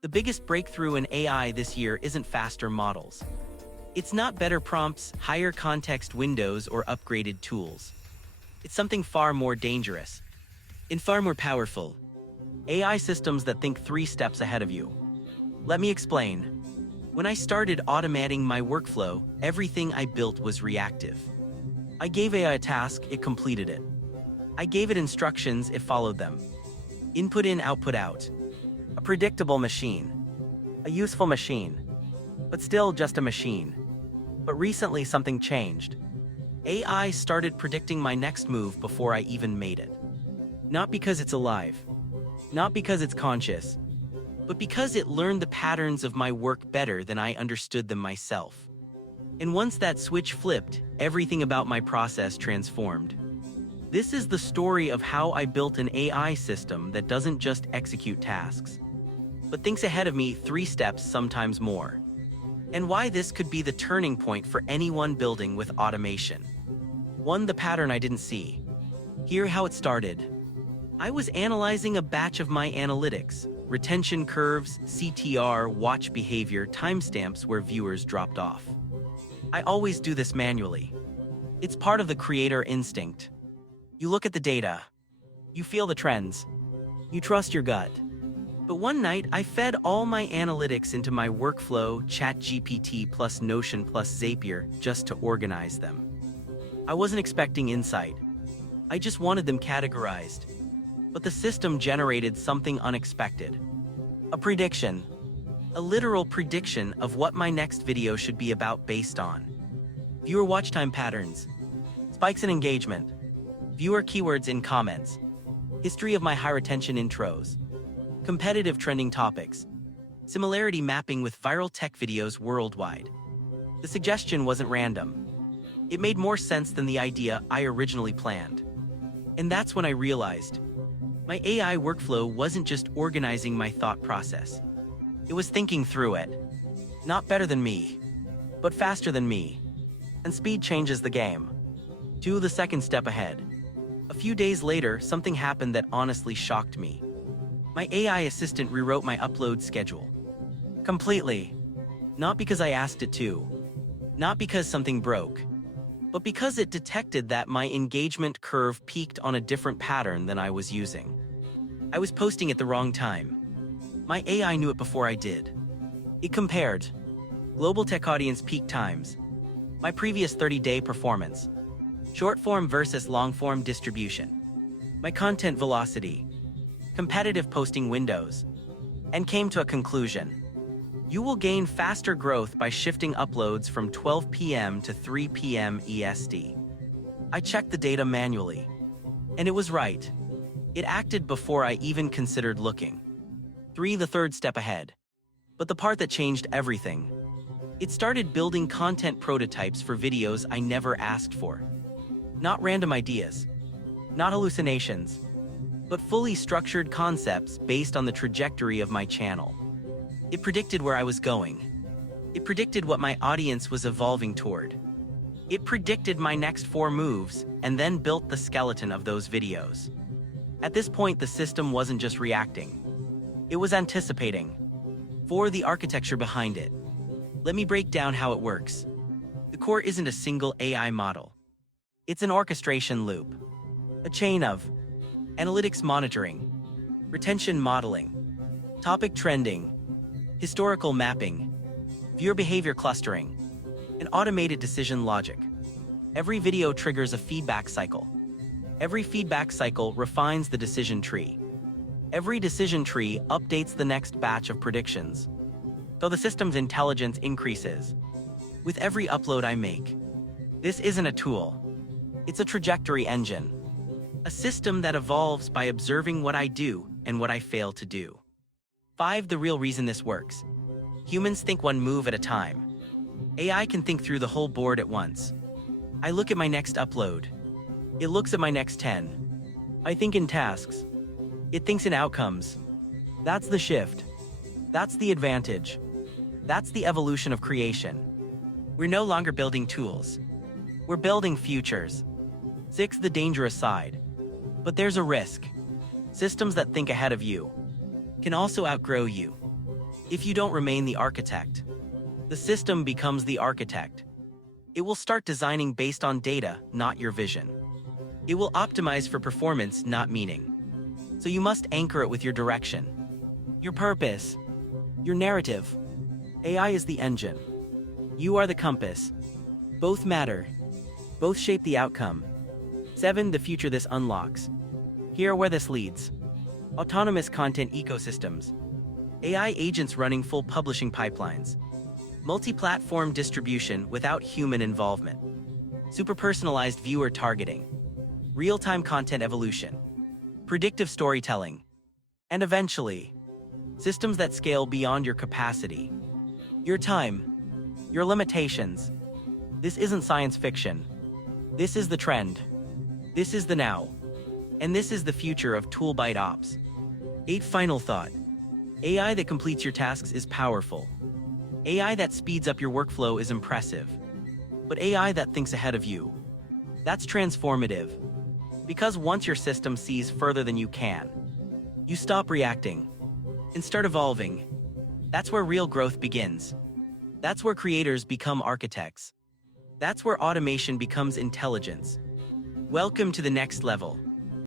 The biggest breakthrough in AI this year isn't faster models. It's not better prompts, higher context windows, or upgraded tools. It's something far more dangerous and far more powerful. AI systems that think 3 steps ahead of you. Let me explain. When I started automating my workflow, everything I built was reactive. I gave AI a task, it completed it. I gave it instructions, it followed them. Input in, output out. A predictable machine. A useful machine. But still just a machine. But recently something changed. AI started predicting my next move before I even made it. Not because it's alive. Not because it's conscious. But because it learned the patterns of my work better than I understood them myself. And once that switch flipped, everything about my process transformed. This is the story of how I built an AI system that doesn't just execute tasks, but thinks ahead of me 3 steps, sometimes more. And why this could be the turning point for anyone building with automation. 1. The pattern I didn't see. Hear how it started. I was analyzing a batch of my analytics, retention curves, CTR, watch behavior, timestamps where viewers dropped off. I always do this manually. It's part of the creator instinct. You look at the data. You feel the trends. You trust your gut. But one night, I fed all my analytics into my workflow, ChatGPT plus Notion plus Zapier, just to organize them. I wasn't expecting insight. I just wanted them categorized. But the system generated something unexpected. A prediction. A literal prediction of what my next video should be about based on viewer watch time patterns, spikes in engagement, viewer keywords in comments, history of my high retention intros, competitive trending topics, similarity mapping with viral tech videos worldwide. The suggestion wasn't random. It made more sense than the idea I originally planned. And that's when I realized my AI workflow wasn't just organizing my thought process. It was thinking through it. Not better than me, but faster than me. And speed changes the game. 2. The second step ahead. A few days later, something happened that honestly shocked me. My AI assistant rewrote my upload schedule. Completely. Not because I asked it to. Not because something broke. But because it detected that my engagement curve peaked on a different pattern than I was using. I was posting at the wrong time. My AI knew it before I did. It compared global tech audience peak times, my previous 30-day performance, short-form versus long-form distribution, my content velocity, competitive posting windows, and came to a conclusion. You will gain faster growth by shifting uploads from 12 p.m. to 3 p.m. EST. I checked the data manually, and it was right. It acted before I even considered looking. 3. The third step ahead. But the part that changed everything. It started building content prototypes for videos I never asked for. Not random ideas. Not hallucinations. But fully structured concepts based on the trajectory of my channel. It predicted where I was going. It predicted what my audience was evolving toward. It predicted my next 4 moves and then built the skeleton of those videos. At this point, the system wasn't just reacting. It was anticipating. 4. The architecture behind it. Let me break down how it works. The core isn't a single AI model. It's an orchestration loop. A chain of analytics monitoring, retention modeling, topic trending, historical mapping, viewer behavior clustering, and automated decision logic. Every video triggers a feedback cycle. Every feedback cycle refines the decision tree. Every decision tree updates the next batch of predictions. So the system's intelligence increases with every upload I make. This isn't a tool. It's a trajectory engine. A system that evolves by observing what I do and what I fail to do. 5. The real reason this works. Humans think one move at a time. AI can think through the whole board at once. I look at my next upload. It looks at my next 10. I think in tasks. It thinks in outcomes. That's the shift. That's the advantage. That's the evolution of creation. We're no longer building tools. We're building futures. 6. The dangerous side. But there's a risk. Systems that think ahead of you can also outgrow you. If you don't remain the architect, the system becomes the architect. It will start designing based on data, not your vision. It will optimize for performance, not meaning. So you must anchor it with your direction, your purpose, your narrative. AI is the engine. You are the compass. Both matter. Both shape the outcome. 7. The future this unlocks. Here where this leads. Autonomous content ecosystems. AI agents running full publishing pipelines. Multi-platform distribution without human involvement. Super-personalized viewer targeting. Real-time content evolution. Predictive storytelling. And eventually, systems that scale beyond your capacity. Your time. Your limitations. This isn't science fiction. This is the trend. This is the now. And this is the future of ToolByte Ops. 8. Final thought. AI that completes your tasks is powerful. AI that speeds up your workflow is impressive. But AI that thinks ahead of you, that's transformative. Because once your system sees further than you can, you stop reacting and start evolving. That's where real growth begins. That's where creators become architects. That's where automation becomes intelligence. Welcome to the next level.